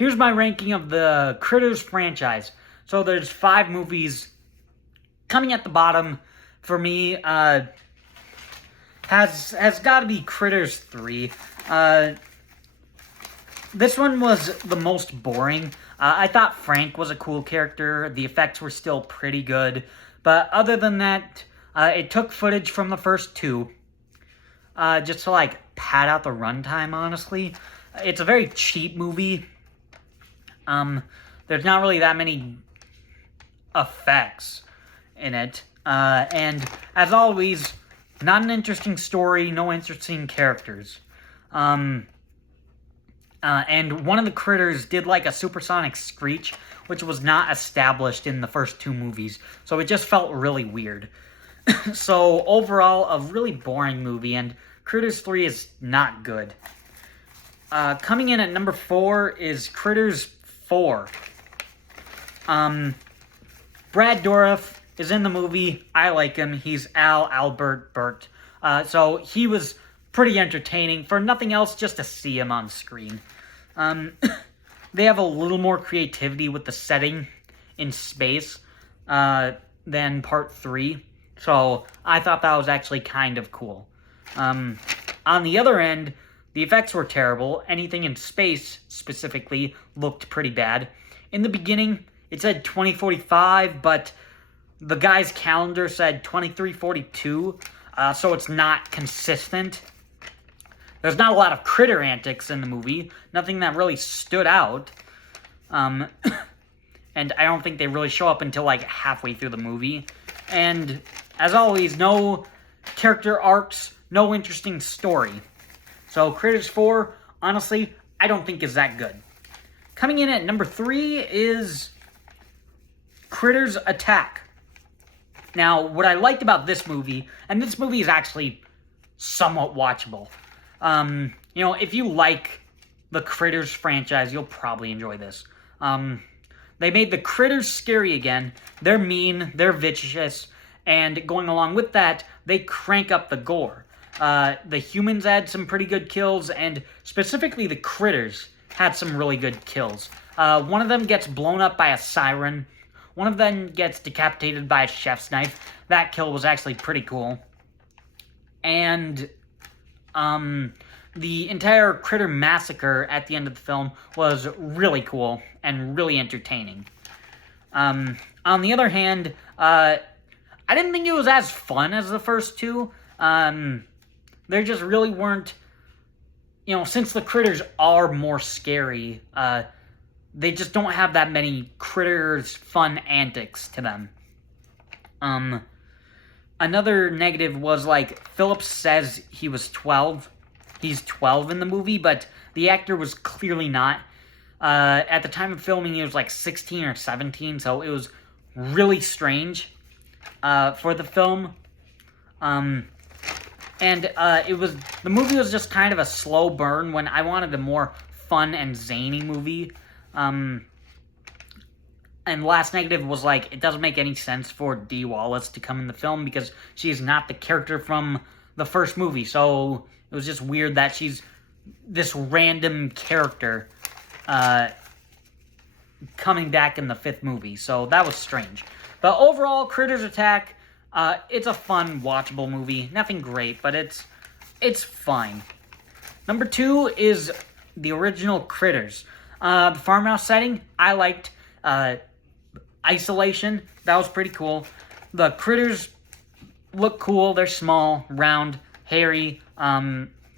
here's my ranking of the Critters franchise. So there's 5 movies. Coming at the bottom for me has got to be Critters 3. This one was the most boring. I thought Frank was a cool character. The effects were still pretty good. But other than that, it took footage from the first 2. Just to, like, pad out the runtime, honestly. It's a very cheap movie. There's not really that many effects in it. And, as always, not an interesting story, no interesting characters. And one of the critters did like a supersonic screech, which was not established in the first 2 movies. So it just felt really weird. So overall, a really boring movie, and Critters 3 is not good. Coming in at number 4 is Critters 4. Brad Dourif is in the movie. I like him. He's Albert Burt. So he was pretty entertaining. For nothing else, just to see him on screen. They have a little more creativity with the setting in space than Part 3. So I thought that was actually kind of cool. On the other end, the effects were terrible. Anything in space, specifically, looked pretty bad. In the beginning, it said 2045, but the guy's calendar said 2342, so it's not consistent. There's not a lot of critter antics in the movie. Nothing that really stood out. And I don't think they really show up until, like, halfway through the movie. And, as always, no character arcs, no interesting story. So, Critters 4, honestly, I don't think is that good. Coming in at number 3 is Critters Attack. Now, what I liked about this movie, and this movie is actually somewhat watchable. You know, if you like the Critters franchise, you'll probably enjoy this. They made the Critters scary again. They're mean, they're vicious, and going along with that, they crank up the gore. The humans had some pretty good kills, and specifically the Critters had some really good kills. One of them gets blown up by a siren. One of them gets decapitated by a chef's knife. That kill was actually pretty cool. And the entire Critter massacre at the end of the film was really cool and really entertaining. On the other hand, I didn't think it was as fun as the first 2. There just really weren't, you know, since the critters are more scary, they just don't have that many critters fun antics to them. Another negative was, like, Phillips says he was 12. He's 12 in the movie, but the actor was clearly not. At the time of filming, he was, like, 16 or 17, so it was really strange for the film. The movie was just kind of a slow burn when I wanted a more fun and zany movie. And last negative was, like, it doesn't make any sense for Dee Wallace to come in the film because she's not the character from the first movie. So it was just weird that she's this random character coming back in the 5th movie. So that was strange. But overall, Critters Attack, it's a fun, watchable movie. Nothing great, but it's fine. Number 2 is the original Critters. The farmhouse setting, I liked. Isolation, that was pretty cool. The critters look cool. They're small, round, hairy.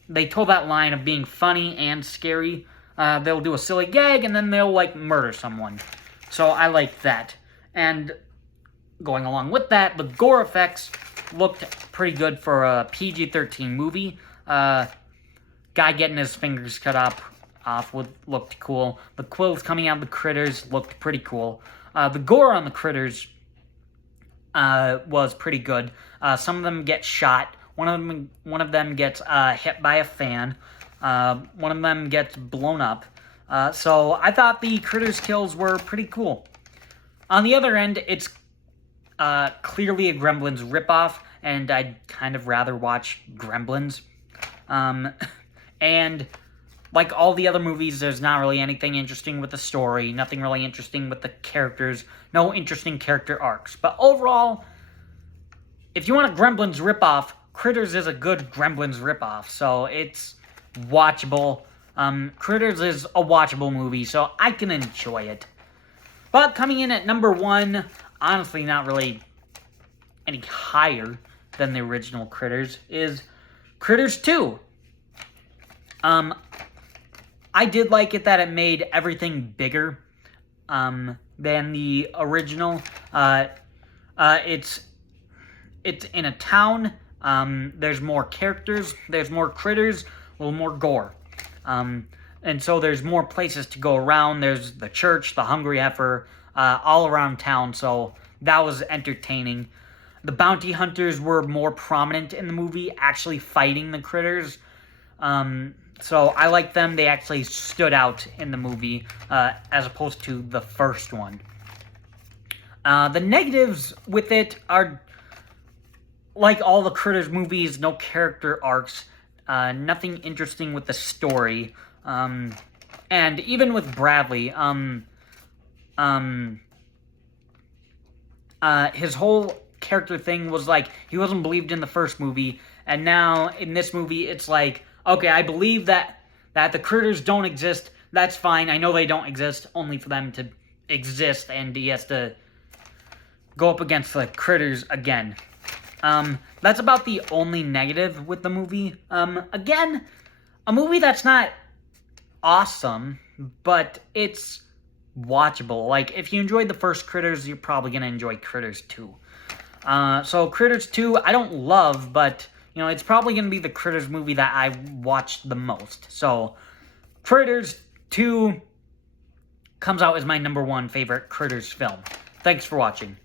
They told that line of being funny and scary. They'll do a silly gag, and then they'll, like, murder someone. So I liked that. And going along with that, the gore effects looked pretty good for a PG-13 movie. Guy getting his fingers cut off looked cool. The quills coming out of the critters looked pretty cool. The gore on the critters was pretty good. Some of them get shot. One of them gets hit by a fan. One of them gets blown up. So I thought the critters kills were pretty cool. On the other end, it's clearly a Gremlins ripoff, and I'd kind of rather watch Gremlins. And like all the other movies, there's not really anything interesting with the story, nothing really interesting with the characters, no interesting character arcs. But overall, if you want a Gremlins ripoff, Critters is a good Gremlins ripoff, so it's watchable. Critters is a watchable movie, so I can enjoy it. But coming in at number 1, honestly not really any higher than the original Critters, is Critters 2. I did like it that it made everything bigger than the original. It's in a town. There's more characters. There's more critters. A little more gore. And so there's more places to go around. There's the church, the Hungry Heifer, all around town. So that was entertaining. The bounty hunters were more prominent in the movie, actually fighting the critters. So I like them. They actually stood out in the movie as opposed to the first one. The negatives with it are, like all the Critters movies, no character arcs, nothing interesting with the story, and even with Bradley, his whole character thing was like, he wasn't believed in the first movie, and now in this movie, it's like, okay, I believe that the Critters don't exist, that's fine, I know they don't exist, only for them to exist, and he has to go up against the Critters again. That's about the only negative with the movie. Again, a movie that's not awesome, but it's watchable. Like, if you enjoyed the first Critters, you're probably gonna enjoy Critters 2. So Critters 2, I don't love, but, you know, it's probably gonna be the Critters movie that I watched the most. So, Critters 2 comes out as my number 1 favorite Critters film. Thanks for watching.